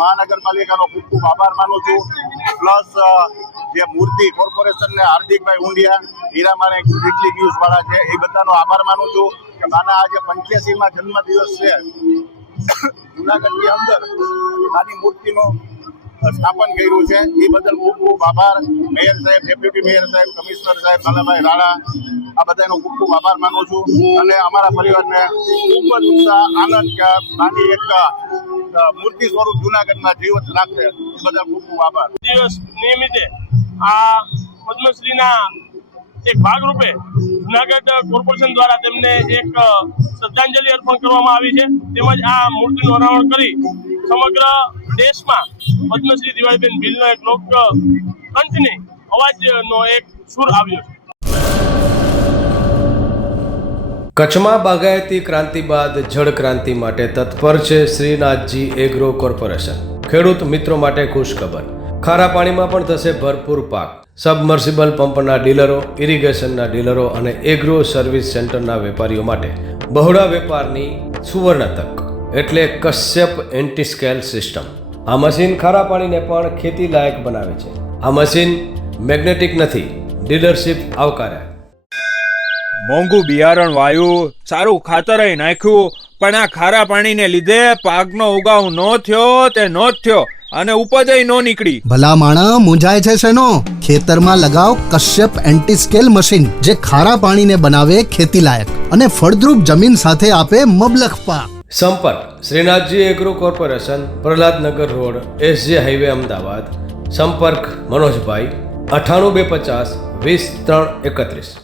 મહાનગરપાલિકાનો ખૂબ ખૂબ આભાર માનું છું. પ્લસ જે મૂર્તિ કોર્પોરેશનને હાર્દિકભાઈ ઊંડિયા, હીરામાણે વીકલી ન્યૂઝ વાળા છે, એ બધાનો આભાર માનું છું કે બાના આજે 85માં જન્મદિવસ છે. જુનાગઢની અંદર આની મૂર્તિનું સ્થાપન કર્યું છે, એ બદલ ખૂબ ખૂબ આભાર. મેયર સાહેબ, ડેપ્યુટી મેયર સાહેબ, કમિશનર સાહેબ કાલાભાઈ રાણા, આ બધાનો ખૂબ ખૂબ આભાર માનું છું. અને અમારા પરિવારને ખૂબ જ ઉત્સાહ, આનંદ કે આની એક મૂર્તિ સ્વરૂપ જુનાગઢમાં જીવંત રાખશે, એ બધા ખૂબ ખૂબ આભાર. દિવસ નિમિત્તે આ પદ્મશ્રીના એક ભાગરૂપે જુનાગઢ કોર્પોરેશન દ્વારા તેમને એક શ્રદ્ધાંજલિ અર્પણ કરવામાં આવી છે. તેમજ આ મૂર્તિનું અનાવરણ કરી સમગ્ર દેશમાં પદ્મશ્રી દિવાળીબેન ભીલનો એક લોક કંઠની અવાજનો એક સૂર આવ્યો છે. કચ્છમાં બાગાયતી ક્રાંતિ બાદ જળ ક્રાંતિ માટે તત્પર છે શ્રીનાથજી એગ્રો કોર્પોરેશન. ખેડૂત મિત્રો માટે ખુશખબર, ખારા પાણીમાં પણ થશે ભરપૂર પાક. સબમર્સિબલ પંપના ડીલરો, ઇરિગેશનના ડીલરો અને એગ્રો સર્વિસ સેન્ટરના વેપારીઓ માટે બહોળા વેપારની સુવર્ણ તક એટલે કશ્યપ એન્ટીસ્કેલ સિસ્ટમ. આ મશીન ખારા પાણીને પણ ખેતી લાયક બનાવે છે. આ મશીન મેગ્નેટિક નથી, ડીલરશીપ આવકાર્યા. મોંઘું બિયારણ વાયું, સારું ખાતર નાખ્યું, પણ આ ખારા પાણીને લીધે પાકનો ઉગાવ ન થયો તે નો જ થયો અને ઉપજ નો નીકળી. ભલા માણા મૂંઝાય છે શેનો? ખેતરમાં લગાવ કશ્યપ એન્ટીસ્કેલ મશીન, જે ખારા પાણીને બનાવે ખેતી લાયક અને ફળદ્રુપ જમીન સાથે આપે મબલખ પાક. સંપર્ક Shrinathji agro corporation, Prahlad Nagar road, SJ highway, Ahmedabad. સંપર્ક મનોજભાઈ 98 250 20 331.